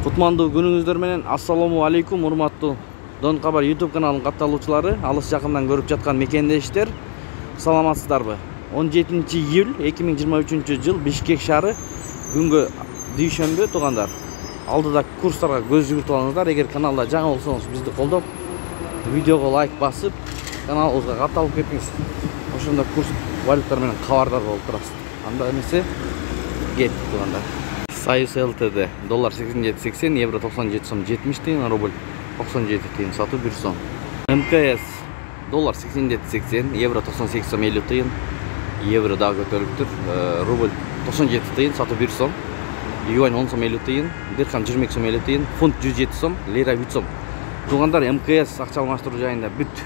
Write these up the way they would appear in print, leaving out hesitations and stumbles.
Кутмандуу күнүңүздөр менен ассаламу алейкум урматтуу Дон Кабар YouTube каналынын катталуучулары, алыс жакындан көрүп жаткан мекендештер, саламатсыздарбы? 17 июль 2023 жыл Бишкек шаары, күнгө дүйшөмбү туугандар. Алдыда курстарга көз жүгүртүп алыңыздар. Эгер каналда жаңы болсоңуз, бизди колдоп, видеого лайк басып, каналыбызга катталып кетиңиз. Ошондо курс валюталар менен кабардар болуп турасыз. Анда эмесе кет туугандар. Союз ЛТД доллар 87.80, евро 97 сом 70 тиын, рубль 97 тиын, сатуу 1 сом. МКС доллар 87.80, евро 98 сом 50 тиын, евро дагы көтөрүлүптүр, рубль 97 тиын, сатуу 1 сом. Юань 10 сом 50 тиын, дирхам 22 сом 50 тиын, фунт 107 сом, лира 1 сом. Туугандар, МКС акча алмаштыруу жайында бүт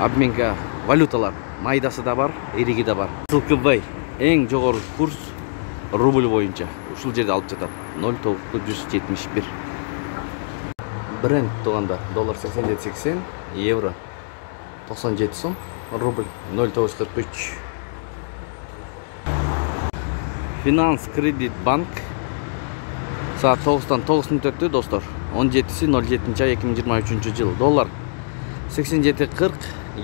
обменга валюталар майдасы да бар, ириги да бар. СЛКБ эң жогору курс рубль боюнча ушул жерде алып жатат. 0,971. Бренд туугандар, доллар 87.80, евро 97 сом, рубль 0,943. Финанс Кредит Банк саат 9-тан 9 мүнөт өттү достор. 17.07 2023 жыл. Доллар 87.40,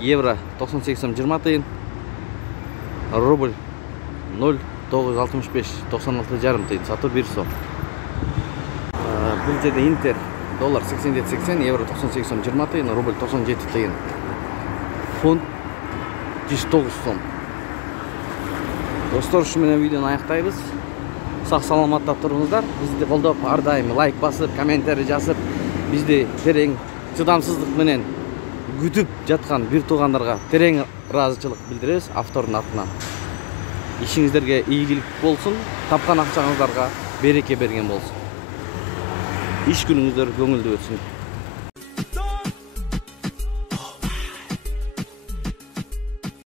евро 98 сом 20 тиын, рубль 0,965 96,5 тиын, сатуу 1 сом. Бул жерде Интер доллар 87.80, евро 98 сом 20 тиын, рубль 97 тиын, фунт 109 сом. Достор, ушу менен видеону аяктайбыз. Сак саламаттап туруңуздар. Бизди колдоп, ар дайым лайк басып, комментарий жазып, бизди терең чыдамсыздык менен күтүп жаткан бир туугандарга терең ыраазычылык билдиребиз автордун атынан. İşinizlerge iyilik bolsun, tapkan akçağınızlarga bereke bergen bolsun. İş gününüzler göңүлдүү өтсүн.